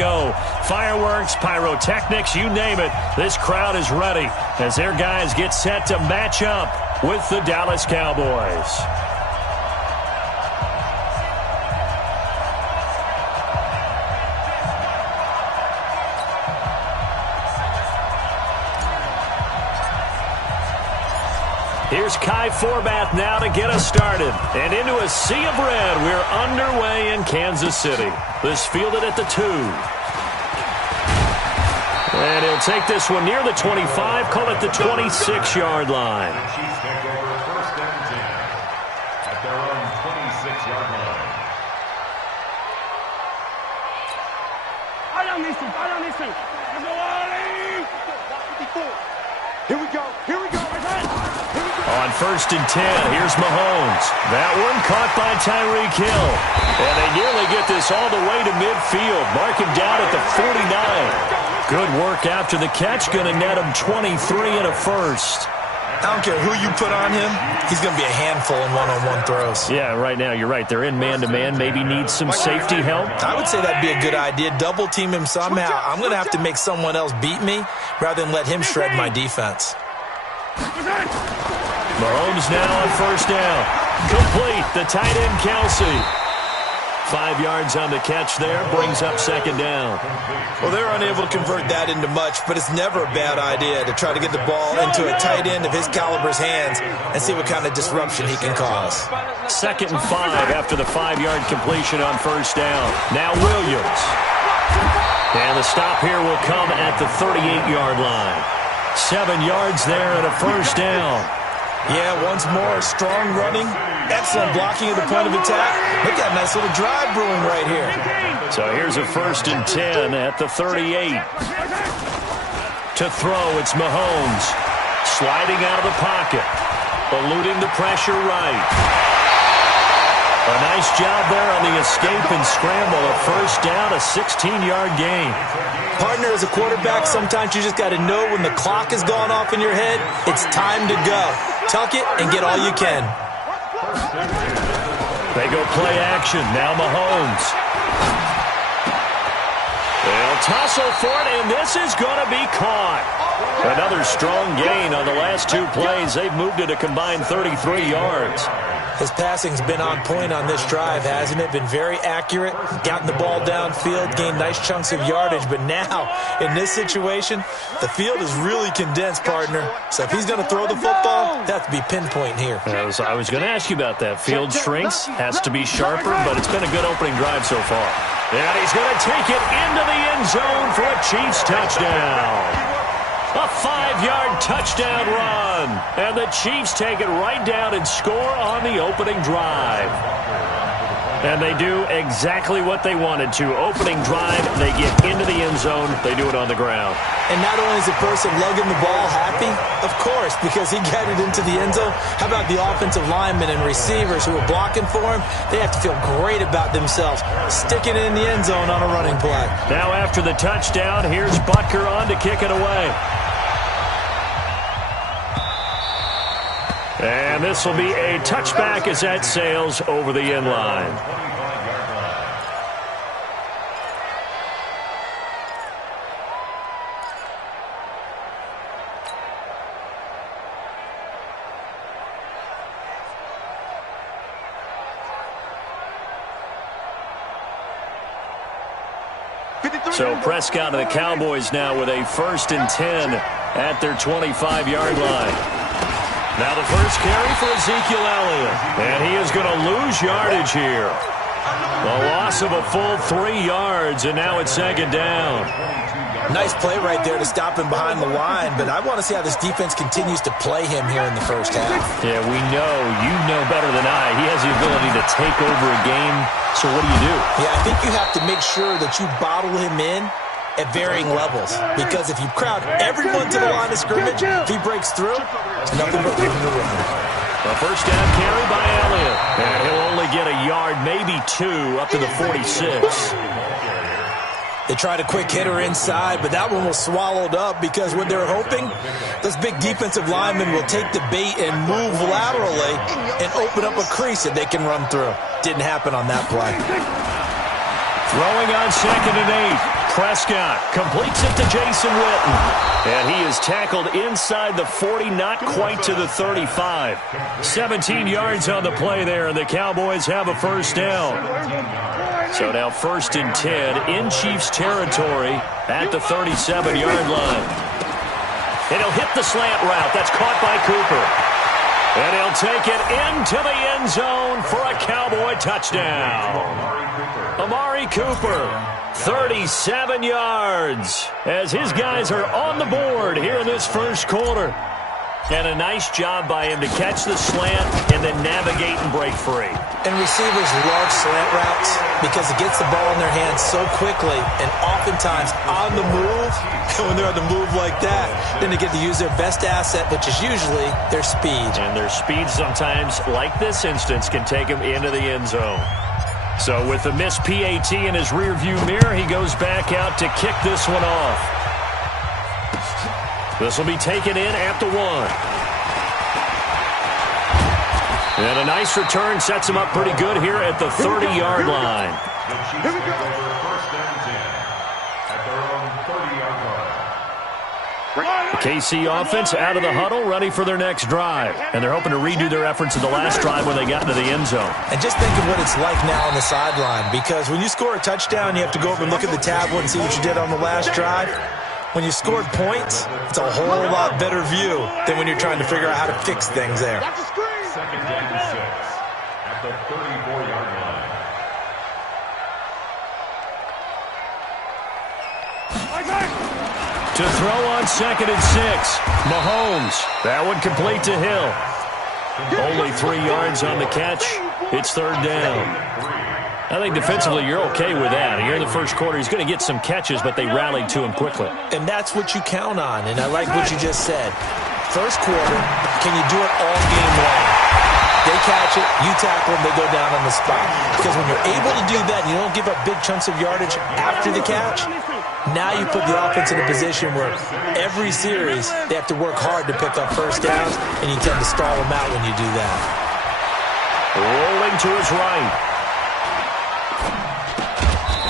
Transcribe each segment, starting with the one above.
go. Fireworks, pyrotechnics, you name it. This crowd is ready as their guys get set to match up with the Dallas Cowboys. Here's Kai Forbath now to get us started. And into a sea of red, we're underway in Kansas City. This fielded at the 2. And he'll take this one near the 25, call it the 26-yard line. Chiefs take over first and 10 at their own 26-yard line. Here we go. On first and 10, here's Mahomes. That one caught by Tyreek Hill. And they nearly get this all the way to midfield. Mark him down at the 49. Good work after the catch. Going to net him 23 and a first. I don't care who you put on him. He's going to be a handful in one-on-one throws. Yeah, right now, you're right. They're in man-to-man. Maybe needs some safety help. I would say that'd be a good idea. Double team him somehow. I'm going to have to make someone else beat me rather than let him shred my defense. Mahomes now on first down. Complete. The tight end, Kelsey. 5 yards on the catch there. Brings up second down. Well, they're unable to convert that into much, but it's never a bad idea to try to get the ball into a tight end of his caliber's hands and see what kind of disruption he can cause. Second and 5 after the 5-yard completion on first down. Now Williams. And the stop here will come at the 38-yard line. 7 yards there and a first down. Yeah, once more, strong running, excellent blocking at the point of attack. Look at that nice little drive brewing right here. So here's a first and 10 at the 38. To throw, it's Mahomes. Sliding out of the pocket. Eluding the pressure right. A nice job there on the escape and scramble. A first down, a 16-yard gain. Partner, as a quarterback, sometimes you just got to know when the clock is going off in your head, it's time to go. Tuck it and get all you can. They go play action. Now Mahomes. They'll tussle for it, and this is going to be caught. Another strong gain on the last 2 plays. They've moved it a combined 33 yards. His passing's been on point on this drive, hasn't it? Been very accurate, gotten the ball downfield, gained nice chunks of yardage. But now, in this situation, the field is really condensed, partner. So if he's going to throw the football, that has to be pinpoint here. I was going to ask you about that. Field shrinks, has to be sharper, but it's been a good opening drive so far. And he's going to take it into the end zone for a Chiefs touchdown. A 5-yard touchdown run. And the Chiefs take it right down and score on the opening drive. And they do exactly what they wanted to. Opening drive, they get into the end zone. They do it on the ground. And not only is the person lugging the ball happy, of course, because he got it into the end zone. How about the offensive linemen and receivers who are blocking for him? They have to feel great about themselves, sticking it in the end zone on a running play. Now after the touchdown, here's Butker on to kick it away. And this will be a touchback as that sails over the end line. So Prescott and the Cowboys now with a first and 10 at their 25-yard line. Now the first carry for Ezekiel Elliott. And he is going to lose yardage here. The loss of a full 3 yards, and now it's second down. Nice play right there to stop him behind the line, but I want to see how this defense continues to play him here in the first half. Yeah, we know. You know better than I. He has the ability to take over a game. So what do? Yeah, I think you have to make sure that you bottle him in at varying levels, because if you crowd everyone to the line of scrimmage, if he breaks through, it's nothing but room to run. A first down carry by Elliott. And he'll only get a yard, maybe 2, up to the 46. They tried a quick hitter inside, but that one was swallowed up because what they're hoping, those big defensive linemen will take the bait and move laterally and open up a crease that they can run through. Didn't happen on that play. Throwing on second and 8. Prescott completes it to Jason Witten. And he is tackled inside the 40, not quite to the 35. 17 yards on the play there, and the Cowboys have a first down. So now 1st and 10 in Chiefs territory at the 37-yard line. And he'll hit the slant route. That's caught by Cooper. And he'll take it into the end zone for a Cowboy touchdown. Amari Cooper, 37 yards, as his guys are on the board here in this first quarter. And a nice job by him to catch the slant and then navigate and break free. And receivers love slant routes because it gets the ball in their hands so quickly and oftentimes on the move. And when they're on the move like that, then they get to use their best asset, which is usually their speed. And their speed sometimes, like this instance, can take them into the end zone. So with the missed PAT in his rearview mirror, he goes back out to kick this one off. This will be taken in at the 1. And a nice return sets him up pretty good here at the 30-yard line. Here we go. First and 10 at their own 30-yard line. The KC offense out of the huddle, ready for their next drive. And they're hoping to redo their efforts in the last drive when they got into the end zone. And just think of what it's like now on the sideline, because when you score a touchdown, you have to go up and look at the tablet and see what you did on the last drive. When you scored points, it's a whole lot better view than when you're trying to figure out how to fix things there. 2nd and 6 at the 34-yard line. To throw on 2nd and 6, Mahomes. That one complete to Hill. Only 3 yards on the catch. It's 3rd down. I think defensively you're okay with that. Here in the first quarter, he's going to get some catches, but they rallied to him quickly. And that's what you count on, and I like what you just said. First quarter, can you do it all game long? They catch it, you tackle them, they go down on the spot. Because when you're able to do that and you don't give up big chunks of yardage after the catch, now you put the offense in a position where every series they have to work hard to pick up first downs, and you tend to stall them out when you do that. Rolling to his right.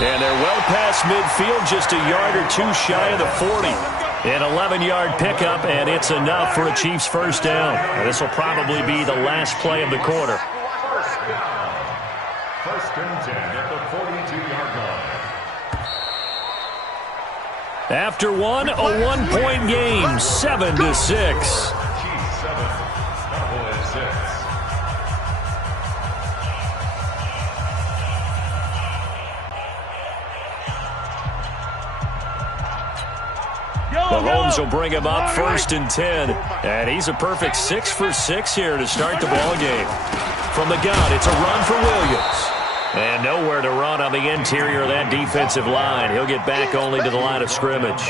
And they're well past midfield, just a yard or two shy of the 40. An 11-yard pickup, and it's enough for a Chiefs first down. This will probably be the last play of the quarter. First and 10 at the 42-yard line. After one, a one-point game, 7-6. Chiefs 7, Cowboys 6. Mahomes will bring him up 1st and 10. And he's a perfect 6 for 6 here to start the ball game. From the gun, it's a run for Williams. And nowhere to run on the interior of that defensive line. He'll get back only to the line of scrimmage.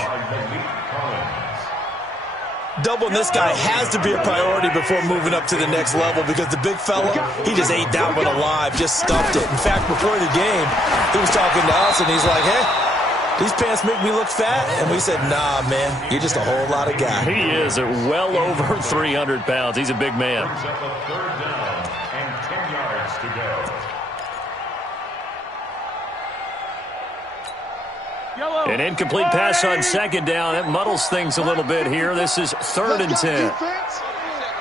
Doubling this guy has to be a priority before moving up to the next level, because the big fella, he just ate that one alive, just stuffed it. In fact, before the game, he was talking to us, and he's like, hey, these pants make me look fat? And we said, nah, man, you're just a whole lot of guy. He is at well over 300 pounds. He's a big man. Brings up a 3rd down and 10 yards to go. An incomplete pass on 2nd down. That muddles things a little bit here. This is 3rd and 10.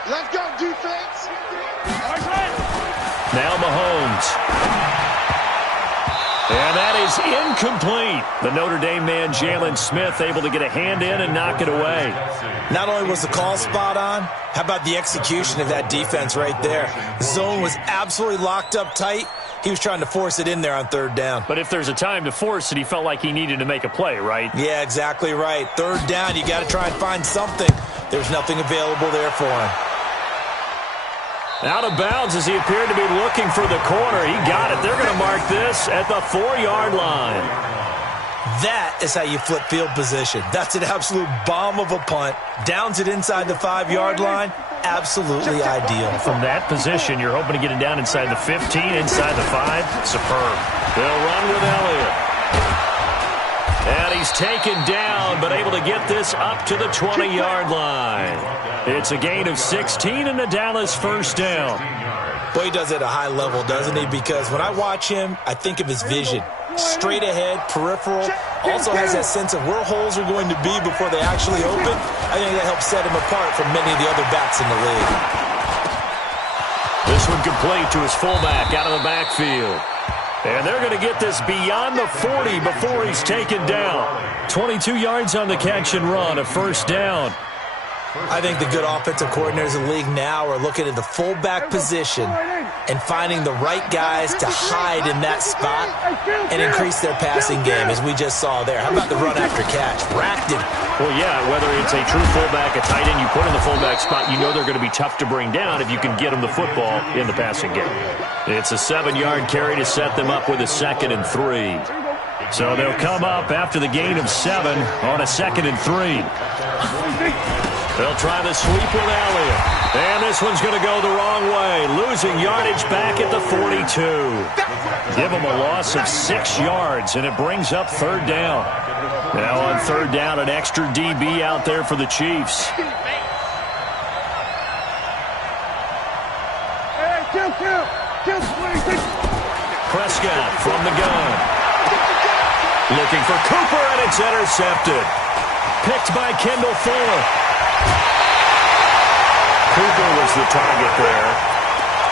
Let's go, defense. Now Mahomes. And that is incomplete. The Notre Dame man, Jalen Smith, able to get a hand in and knock it away. Not only was the call spot on, how about the execution of that defense right there? The zone was absolutely locked up tight. He was trying to force it in there on 3rd down. But if there's a time to force it, he felt like he needed to make a play, right? Yeah, exactly right. 3rd down, you got to try and find something. There's nothing available there for him. Out of bounds as he appeared to be looking for the corner. He got it. They're going to mark this at the 4-yard line. That is how you flip field position. That's an absolute bomb of a punt. Downs it inside the 5-yard line. Absolutely ideal. From that position, you're hoping to get it down inside the 15, inside the 5. Superb. They'll run with Elliott. And he's taken down, but able to get this up to the 20-yard line. It's a gain of 16 and the Dallas first down. Boy, he does it at a high level, doesn't he? Because when I watch him, I think of his vision. Straight ahead, peripheral, also has that sense of where holes are going to be before they actually open. I think that helps set him apart from many of the other backs in the league. This one complete to his fullback out of the backfield. And they're going to get this beyond the 40 before he's taken down. 22 yards on the catch and run, a first down. I think the good offensive coordinators in the league now are looking at the fullback position and finding the right guys to hide in that spot and increase their passing game, as we just saw there. How about the run after catch? Racked him. Well, yeah, whether it's a true fullback, a tight end you put in the fullback spot, you know they're going to be tough to bring down if you can get them the football in the passing game. It's a 7-yard carry to set them up with a 2nd and 3. So they'll come up after the gain of 7 on a 2nd and 3. They'll try the sweep with Elliott. And this one's going to go the wrong way. Losing yardage back at the 42. Give them a loss of 6 yards, and it brings up 3rd down. Now on 3rd down, an extra DB out there for the Chiefs. Prescott from the gun. Looking for Cooper, and it's intercepted. Picked by Kendall Fuller. Cooper was the target there.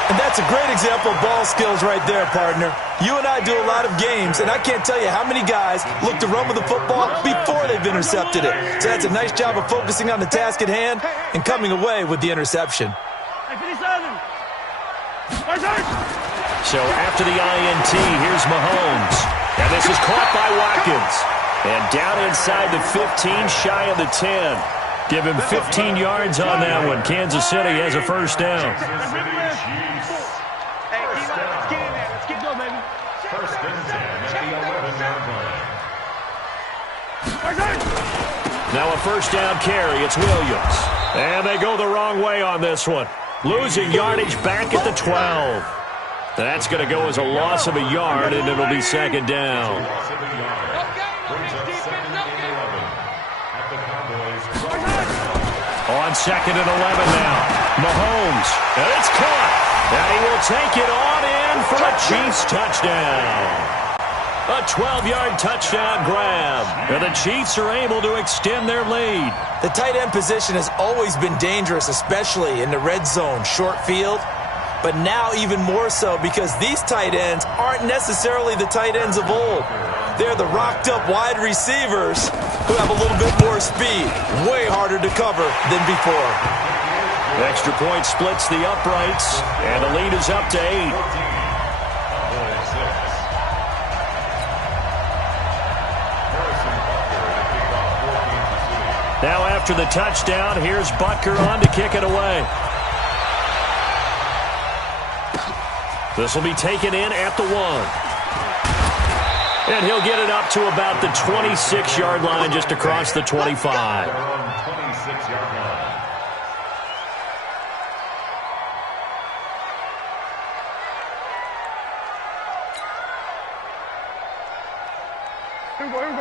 And that's a great example of ball skills right there, partner. You and I do a lot of games, and I can't tell you how many guys look to run with the football before they've intercepted it. So that's a nice job of focusing on the task at hand and coming away with the interception. So after the INT, here's Mahomes. And this is caught by Watkins. And down inside the 15, shy of the 10. Give him 15 yards on that one. Kansas City has a first down. Now a first down carry. It's Williams. And they go the wrong way on this one. Losing yardage back at the 12. That's going to go as a loss of a yard, and it'll be 2nd down. On 2nd and 11 now. Mahomes. And it's caught. And he will take it on in for a Chiefs touchdown. A 12-yard touchdown grab. And the Chiefs are able to extend their lead. The tight end position has always been dangerous, especially in the red zone, short field. But now even more so because these tight ends aren't necessarily the tight ends of old. They're the rocked-up wide receivers who have a little bit more speed. Way harder to cover than before. Extra point splits the uprights, and the lead is up to 8. Now after the touchdown, here's Butker on to kick it away. This will be taken in at the 1. And he'll get it up to about the 26-yard line, just across the 25.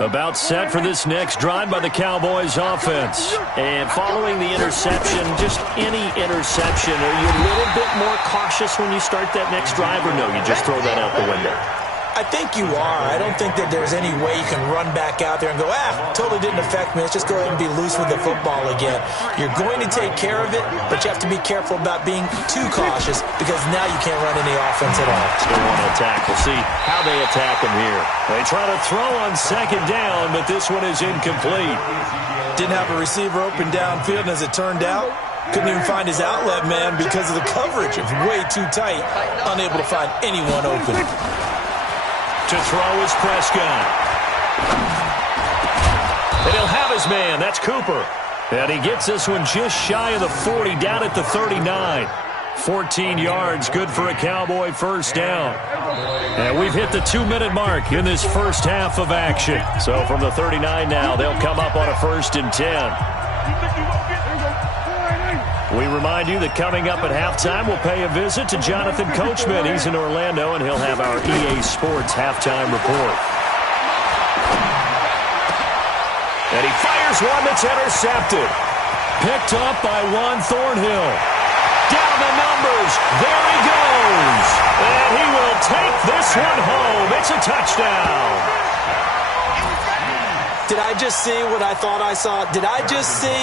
About set for this next drive by the Cowboys offense. And following the interception, just any interception, are you a little bit more cautious when you start that next drive, or no, you just throw that out the window? I think you are. I don't think that there's any way you can run back out there and go, totally didn't affect me. Let's just go ahead and be loose with the football again. You're going to take care of it, but you have to be careful about being too cautious because now you can't run any offense at all. Still want to attack. We'll see how they attack him here. They try to throw on 2nd down, but this one is incomplete. Didn't have a receiver open downfield, and as it turned out, couldn't even find his outlet man because of the coverage. It was way too tight, unable to find anyone open. To throw is Prescott. And he'll have his man. That's Cooper. And he gets this one just shy of the 40, down at the 39. 14 yards, good for a Cowboy first down. And we've hit the 2-minute mark in this first half of action. So from the 39 now, they'll come up on a 1st and 10. We remind you that coming up at halftime, we'll pay a visit to Jonathan Coachman. He's in Orlando, and he'll have our EA Sports halftime report. And he fires one that's intercepted. Picked up by Juan Thornhill. Down the numbers. There he goes. And he will take this one home. It's a touchdown. Did I just see what I thought I saw? Did I just see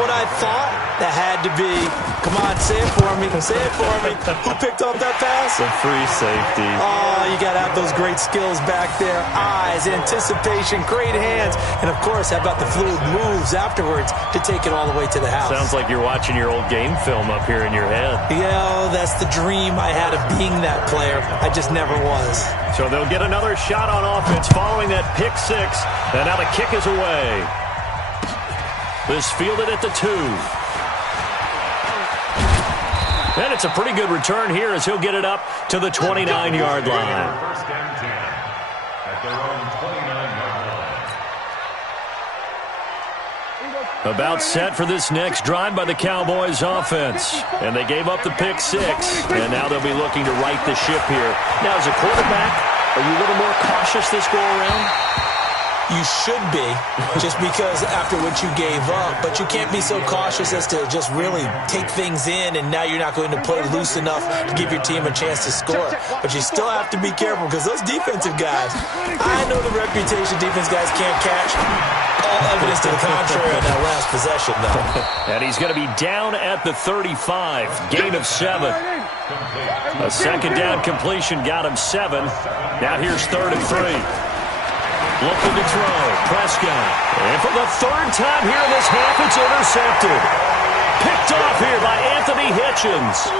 what I thought? That had to be. Come on, say it for me. Say it for me. Who picked up that pass? The free safety. Oh, you got to have those great skills back there. Eyes, anticipation, great hands. And, of course, how about the fluid moves afterwards to take it all the way to the house? Sounds like you're watching your old game film up here in your head. Yeah, that's the dream I had of being that player. I just never was. So they'll get another shot on offense following that pick six. And now the kick is away. This fielded at the 2. And it's a pretty good return here as he'll get it up to the 29-yard line. First down 10 at their own 29-yard line. About set for this next drive by the Cowboys offense. And they gave up the pick six. And now they'll be looking to right the ship here. Now, as a quarterback, are you a little more cautious this go-around? You should be, just because after what you gave up. But you can't be so cautious as to just really take things in, and now you're not going to play loose enough to give your team a chance to score. But you still have to be careful because those defensive guys, I know the reputation defense guys can't catch. All evidence to the contrary on that last possession, though. And he's going to be down at the 35, gain of 7. A second down completion got him 7. Now here's 3rd and 3. Looking to throw. Prescott. And for the 3rd time here in this half, it's intercepted. Picked off here by Anthony Hitchens.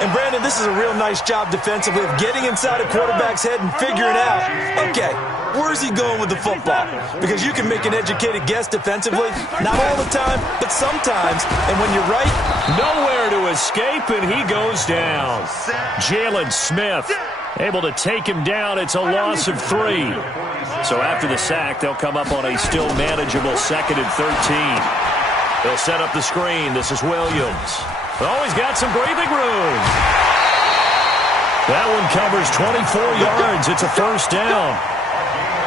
And, Brandon, this is a real nice job defensively of getting inside a quarterback's head and figuring out, okay, where's he going with the football? Because you can make an educated guess defensively. Not all the time, but sometimes. And when you're right, nowhere to escape, and he goes down. Jalen Smith able to take him down. It's a loss of 3. So after the sack, they'll come up on a still manageable 2nd and 13. They'll set up the screen. This is Williams. Oh, he's got some breathing room. That one covers 24 yards. It's a 1st down.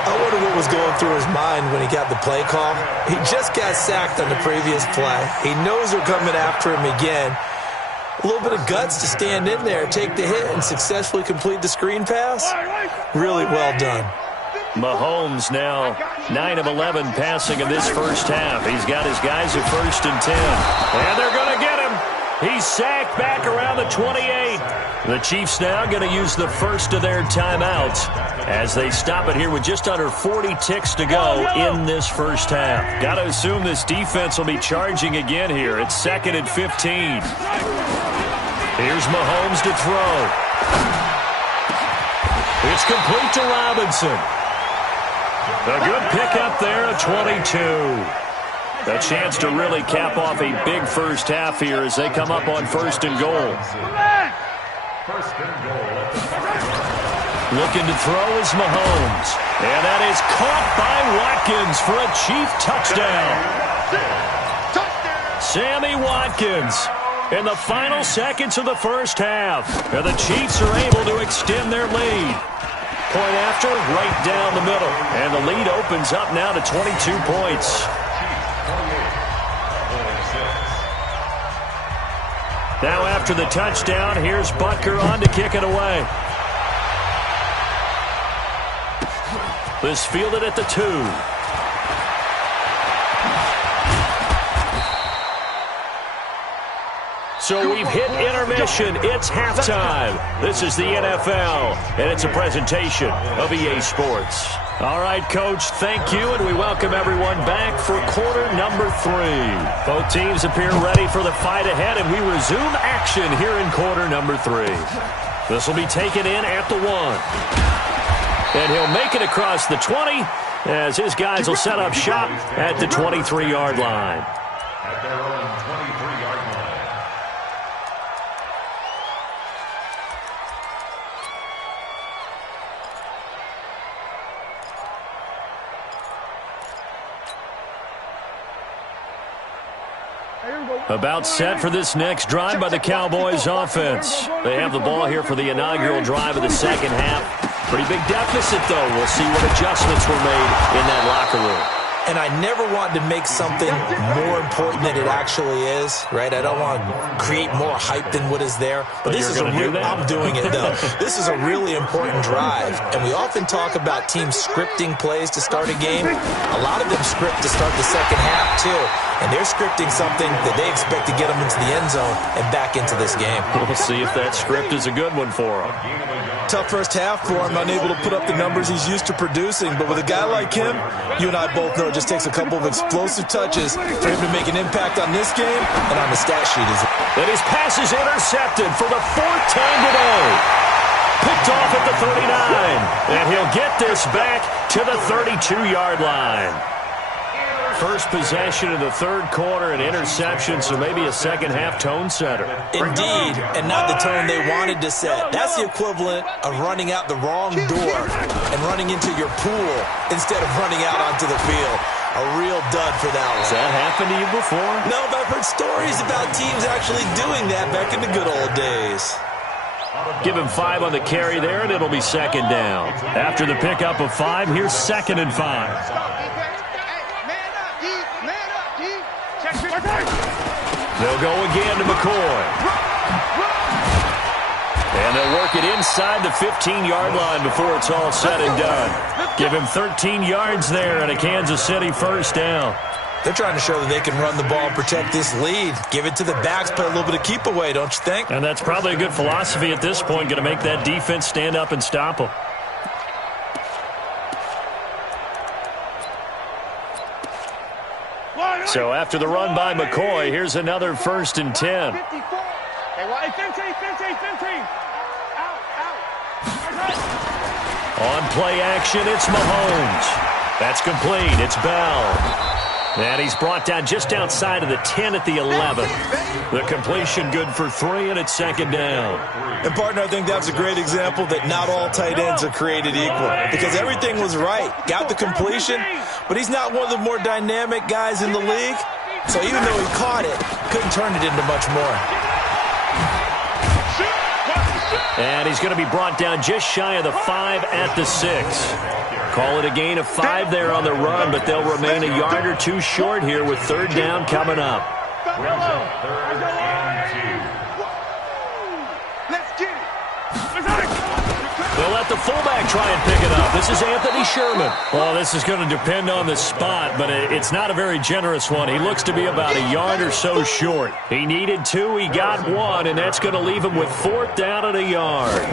I wonder what was going through his mind when he got the play call. He just got sacked on the previous play. He knows they're coming after him again. A little bit of guts to stand in there, take the hit, and successfully complete the screen pass. Really well done. Mahomes now 9 of 11 passing in this first half. He's got his guys at 1st and 10. And they're going to get him. He's sacked back around the 28. The Chiefs now going to use the first of their timeouts as they stop it here with just under 40 ticks to go in this first half. Got to assume this defense will be charging again here. It's 2nd and 15. Here's Mahomes to throw. It's complete to Robinson. A good pickup there at 22. A chance to really cap off a big first half here as they come up on 1st and goal. Looking to throw is Mahomes. And that is caught by Watkins for a Chief touchdown. Sammy Watkins in the final seconds of the first half. And the Chiefs are able to extend their lead. Point after, right down the middle. And the lead opens up now to 22 points. Now after the touchdown, here's Butker on to kick it away. This fielded at the 2. So we've hit intermission. It's halftime. This is the NFL, and it's a presentation of EA Sports. All right, Coach, thank you, and we welcome everyone back for quarter number 3. Both teams appear ready for the fight ahead, and we resume action here in quarter number 3. This will be taken in at the 1. And he'll make it across the 20 as his guys will set up shop at the 23-yard line. At their own 23-yard line. About set for this next drive by the Cowboys offense. They have the ball here for the inaugural drive of the second half. Pretty big deficit, though. We'll see what adjustments were made in that locker room. and I never want to make something more important than it actually is, right? I don't want to create more hype than what is there. But this is I'm doing it, though. This is a really important drive, and we often talk about teams scripting plays to start a game. A lot of them script to start the second half, too, and they're scripting something that they expect to get them into the end zone and back into this game. We'll see if that script is a good one for him. Tough first half for him, unable to put up the numbers he's used to producing. But with a guy like him, you and I both know it just takes a couple of explosive touches for him to make an impact on this game and on the stat sheet. And his pass is intercepted for the fourth time today. Picked off at the 39. And he'll get this back to the 32-yard line. First possession of the third quarter, an interception, so maybe a second-half tone setter. Indeed, and not the tone they wanted to set. That's the equivalent of running out the wrong door and running into your pool instead of running out onto the field. A real dud for that one. Has that happened to you before? No, but I've heard stories about teams actually doing that back in the good old days. Give him 5 on the carry there, and it'll be second down. After the pickup of 5, here's 2nd and 5. They'll go again to McCoy. And they'll work it inside the 15-yard line before it's all said and done. Give him 13 yards there and a Kansas City first down. They're trying to show that they can run the ball and protect this lead. Give it to the backs, play a little bit of keep away, don't you think? And that's probably a good philosophy at this point, going to make that defense stand up and stop them. So after the run by McCoy, here's another 1st and 10. On play action, it's Mahomes. That's complete. It's Bell. And he's brought down just outside of the 10 at the 11. The completion good for 3, and it's second down. And, partner, I think that's a great example that not all tight ends are created equal. Because everything was right. Got the completion, but he's not one of the more dynamic guys in the league. So even though he caught it, couldn't turn it into much more. And he's going to be brought down just shy of the 5 at the 6. Call it a gain of 5 there on the run, but they'll remain a yard or 2 short here with third down coming up. They'll let the fullback try and pick it up. This is Anthony Sherman. Well, this is going to depend on the spot, but it's not a very generous one. He looks to be about a yard or so short. He needed 2, he got 1, and that's going to leave him with 4th down at a yard.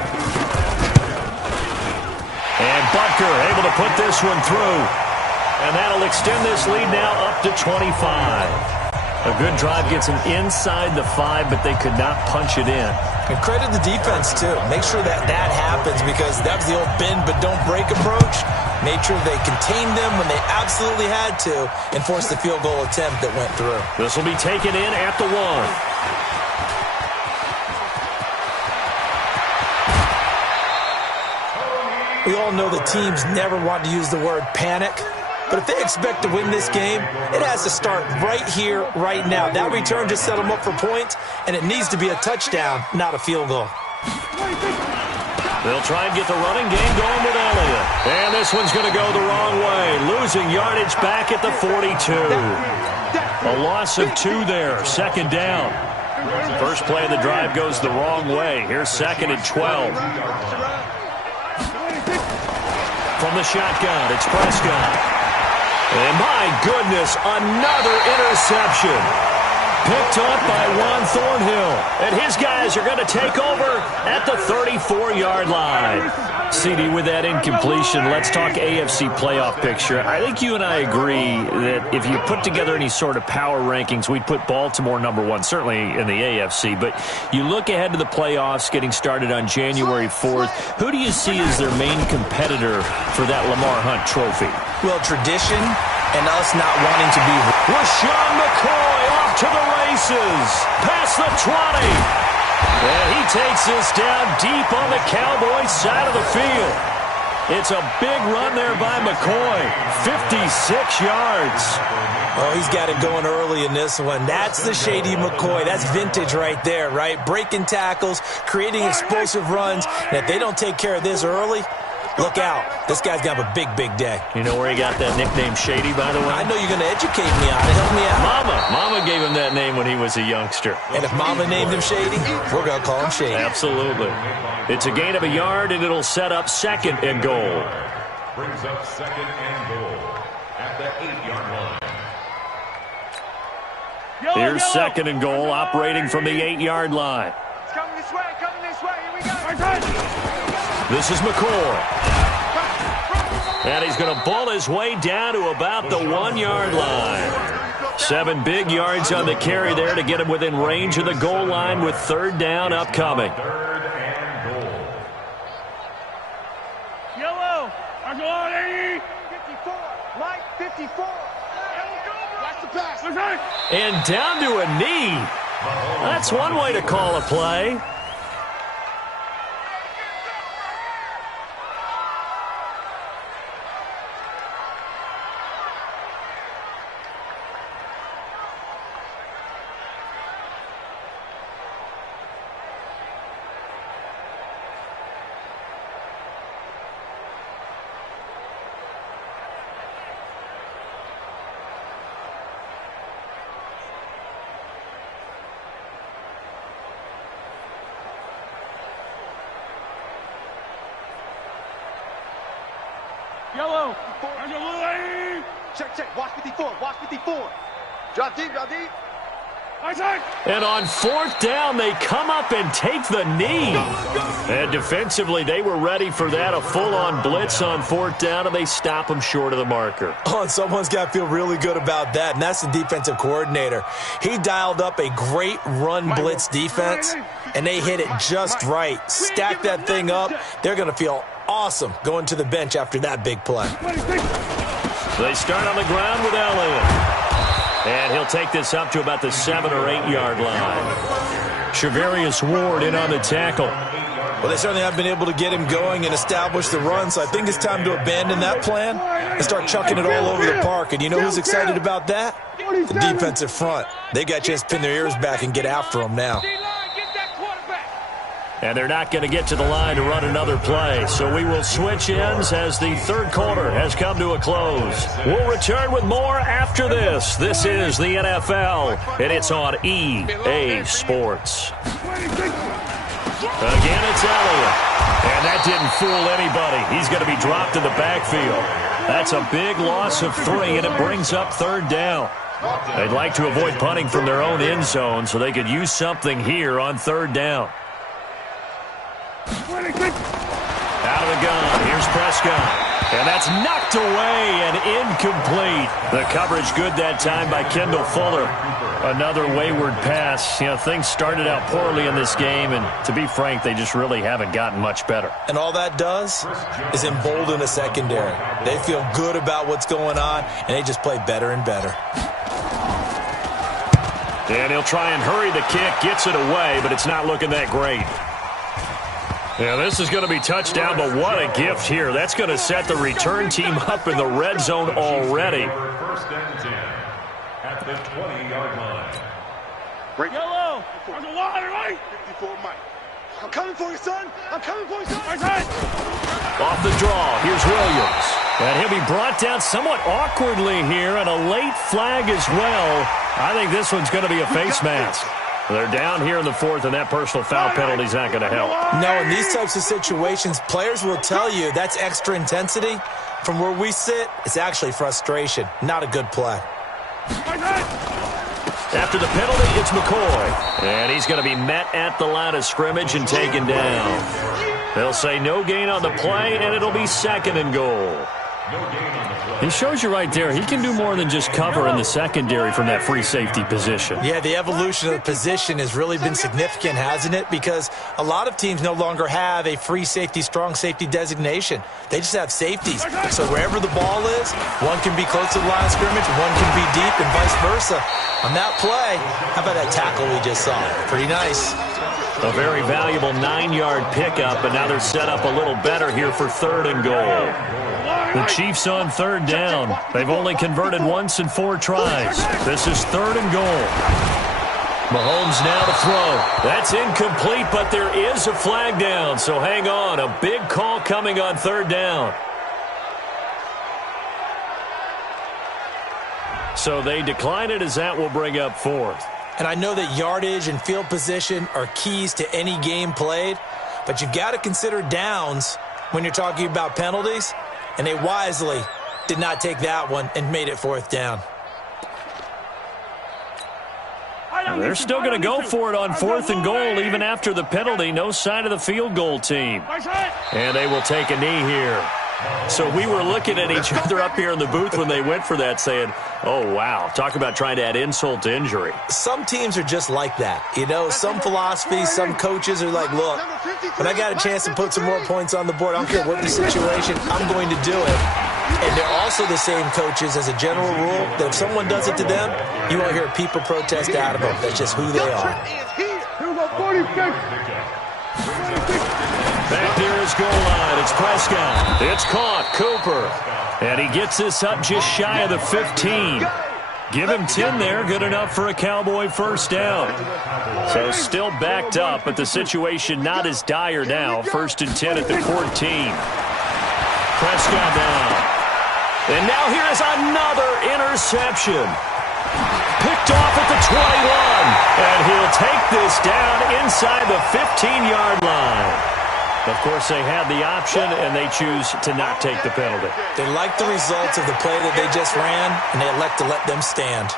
And Butker able to put this one through. And that'll extend this lead now up to 25. A good drive gets them inside the 5, but they could not punch it in. And credit the defense, too. Make sure that happens, because that was the old bend but don't break approach. Made sure they contained them when they absolutely had to and forced the field goal attempt that went through. This will be taken in at the 1. We all know that teams never want to use the word panic, but if they expect to win this game, it has to start right here, right now. That return just set them up for points, and it needs to be a touchdown, not a field goal. They'll try and get the running game going with Elliott. And this one's going to go the wrong way, losing yardage back at the 42. A loss of 2 there, second down. First play of the drive goes the wrong way. Here's 2nd and 12. From the shotgun, it's Prescott. And my goodness, another interception. Picked up by Juan Thornhill. And his guys are going to take over at the 34-yard line. CD, with that incompletion, let's talk AFC playoff picture. I think you and I agree that if you put together any sort of power rankings, we'd put Baltimore number 1, certainly in the AFC. But you look ahead to the playoffs getting started on January 4th. Who do you see as their main competitor for that Lamar Hunt trophy? Well, tradition and us not wanting to be... LaShawn McCoy off to the races. Past the 20. And he takes this down deep on the Cowboys side of the field. It's a big run there by McCoy. 56 yards. Oh, he's got it going early in this one. That's the shady McCoy. That's vintage right there, right? Breaking tackles, creating explosive runs. And if they don't take care of this early, Look out. This guy's going to have a big, big day. You know where he got that nickname Shady, by the way? I know you're going to educate me on it. Help me out. Mama gave him that name when he was a youngster. And if Mama named him Shady, we're going to call him Shady. Absolutely. It's a gain of a yard, and it'll set up 2nd and goal. Brings up 2nd and goal at the 8-yard line. Here's 2nd and goal, operating from the 8-yard line. It's coming this way, here we go. This is McCoy. And he's going to bull his way down to about the 1-yard line. 7 big yards on the carry there to get him within range of the goal line with 3rd down upcoming. 3rd and goal. Yellow. 54. Mike, 54. That's the pass. And down to a knee. That's one way to call a play. Yellow. Check. Watch 54. Drop deep. And on 4th down, they come up and take the knee. And defensively, they were ready for that, a full-on blitz on 4th down, and they stop them short of the marker. Oh, and someone's got to feel really good about that, and that's the defensive coordinator. He dialed up a great run blitz defense, and they hit it just right. Stack that thing up. They're going to feel awesome going to the bench after that big play. They start on the ground with Elliott. And he'll take this up to about the 7 or 8 yard line. Shavarius Ward in on the tackle. Well, they certainly haven't been able to get him going and establish the run, so I think it's time to abandon that plan and start chucking it all over the park. And you know who's excited about that? The defensive front. They got a chance to pin their ears back and get after him now. And they're not going to get to the line to run another play. So we will switch ends as the 3rd quarter has come to a close. We'll return with more after this. This is the NFL, and it's on EA Sports. Again, it's Elliott. And that didn't fool anybody. He's going to be dropped in the backfield. That's a big loss of 3, and it brings up 3rd down. They'd like to avoid punting from their own end zone so they could use something here on 3rd down. Out of the gun, here's Prescott. And that's knocked away and incomplete. The coverage good that time by Kendall Fuller. Another wayward pass. You know, things started out poorly in this game, and to be frank, they just really haven't gotten much better. And all that does is embolden the secondary. They feel good about what's going on, and they just play better and better. And he'll try and hurry the kick, gets it away, but it's not looking that great. Yeah, this is going to be touchdown, but what a gift here. That's going to set the return team up in the red zone already. 1st and 10 at the 20-yard line. Break. Yellow. There's a water, right? 54, Mike. I'm coming for you, son. Off the draw, here's Williams. And he'll be brought down somewhat awkwardly here, and a late flag as well. I think this one's going to be a face mask. They're down here in the 4th, and that personal foul penalty is not going to help. No, in these types of situations, players will tell you that's extra intensity. From where we sit, it's actually frustration. Not a good play. After the penalty, it's McCoy. And he's going to be met at the line of scrimmage and taken down. They'll say no gain on the play, and it'll be 2nd and goal. He shows you right there, he can do more than just cover in the secondary from that free safety position. Yeah, the evolution of the position has really been significant, hasn't it? Because a lot of teams no longer have a free safety, strong safety designation. They just have safeties. So wherever the ball is, one can be close to the line of scrimmage, one can be deep, and vice versa. On that play, how about that tackle we just saw? Pretty nice. A very valuable 9-yard pickup, but now they're set up a little better here for 3rd and goal. The Chiefs on 3rd down. They've only converted once in 4 tries. This is 3rd and goal. Mahomes now to throw. That's incomplete, but there is a flag down. So hang on. A big call coming on third down. So they decline it as that will bring up fourth. And I know that yardage and field position are keys to any game played, but you've got to consider downs when you're talking about penalties, and they wisely did not take that one and made it fourth down. They're still going to go for it on fourth and goal even after the penalty. No sign of the field goal team. And they will take a knee here. So we were looking at each other up here in the booth when they went for that saying, oh, wow, talk about trying to add insult to injury. Some teams are just like that. You know, some philosophies, some coaches are like, look, when I got a chance to put some more points on the board, I don't care what the situation, I'm going to do it. And they're also the same coaches as a general rule that if someone does it to them, you won't hear people protest out of them. That's just who they are. Back near his goal line, it's Prescott. It's caught, Cooper. And he gets this up just shy of the 15. Give him 10 there, good enough for a Cowboy first down. So still backed up, but the situation not as dire now. First and 10 at the 14. Prescott down. And now here is another interception. Picked off at the 21. And he'll take this down inside the 15-yard line. Of course, they had the option, and they choose to not take the penalty. They like the results of the play that they just ran, and they elect to let them stand.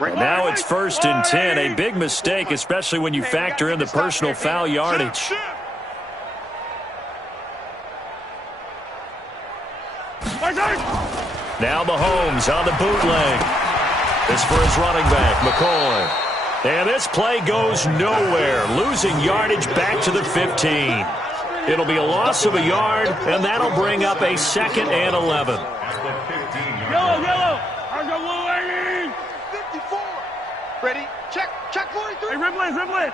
And now it's first and 10. A big mistake, especially when you factor in the personal foul yardage. Now Mahomes on the bootleg. This for his running back, McCoy. And this play goes nowhere, losing yardage back to the 15. It'll be a loss of a yard, and that'll bring up a second and 11. Yellow. 54. Ready? Check 43. Hey, Ripley.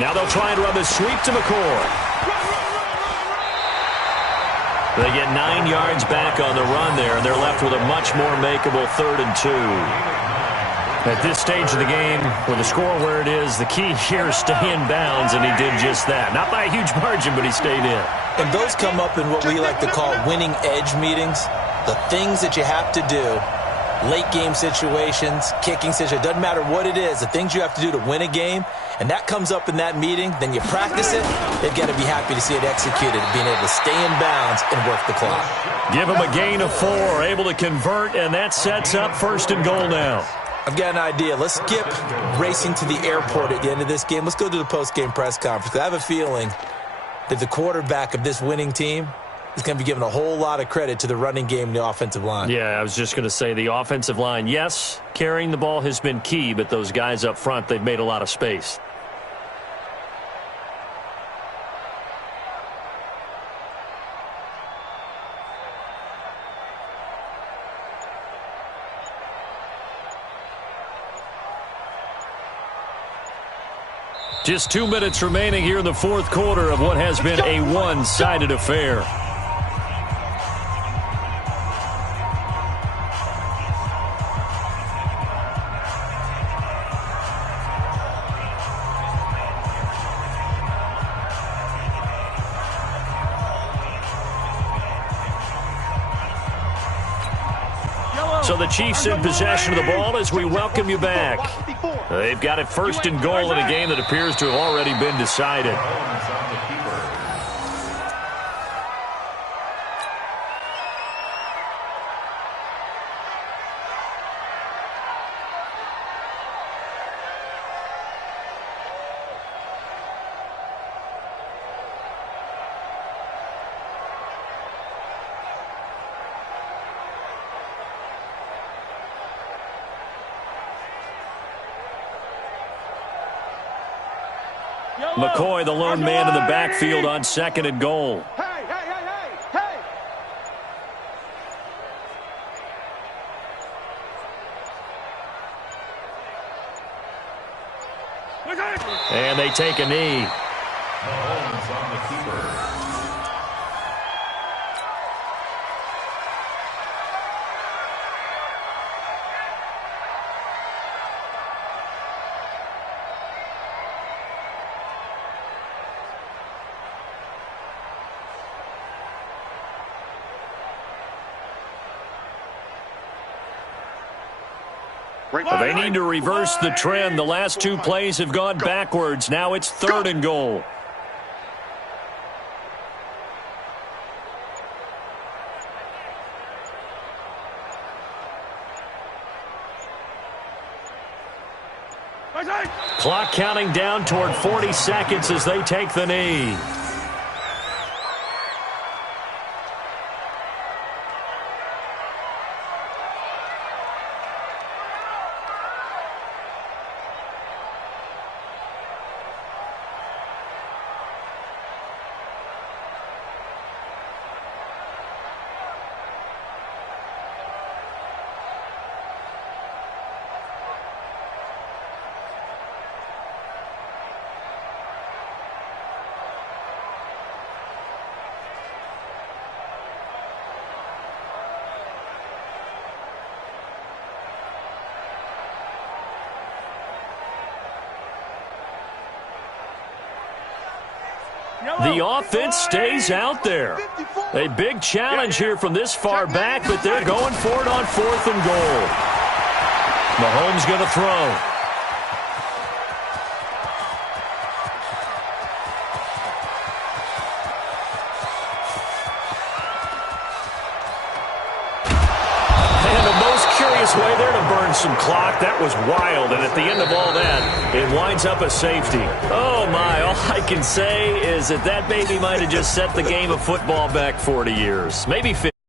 Now they'll try and run the sweep to McCoy. They get 9 yards back on the run there, and they're left with a much more makeable 3rd and 2. At this stage of the game, with the score where it is, the key here is stay in bounds, and he did just that. Not by a huge margin, but he stayed in. And those come up in what we like to call winning edge meetings. The things that you have to do, late game situations, kicking situations, doesn't matter what it is, the things you have to do to win a game, and that comes up in that meeting, then you practice it, they've got to be happy to see it executed, being able to stay in bounds and work the clock. Give him a gain of 4, able to convert, and that sets up first and goal now. I've got an idea. Let's skip racing to the airport at the end of this game. Let's go to the post-game press conference. I have a feeling that the quarterback of this winning team is going to be given a whole lot of credit to the running game and the offensive line. Yeah, I was just going to say the offensive line, yes, carrying the ball has been key, but those guys up front, they've made a lot of space. Just 2 minutes remaining here in the fourth quarter of what has been a one-sided affair. So the Chiefs in possession of the ball as we welcome you back. They've got it first and goal in a game that appears to have already been decided. McCoy, the lone man in the backfield on second and goal. Hey. And they take a knee. Mahomes on the keeper. They need to reverse the trend. The last two plays have gone backwards. Now it's 3rd and goal. Clock counting down toward 40 seconds as they take the knee. The offense stays out there. A big challenge here from this far back, but they're going for it on 4th and goal. Mahomes going to throw. Way there to burn some clock. That was wild, and at the end of all that, it winds up a safety. Oh my, all I can say is that baby might have just set the game of football back 40 years, maybe 50.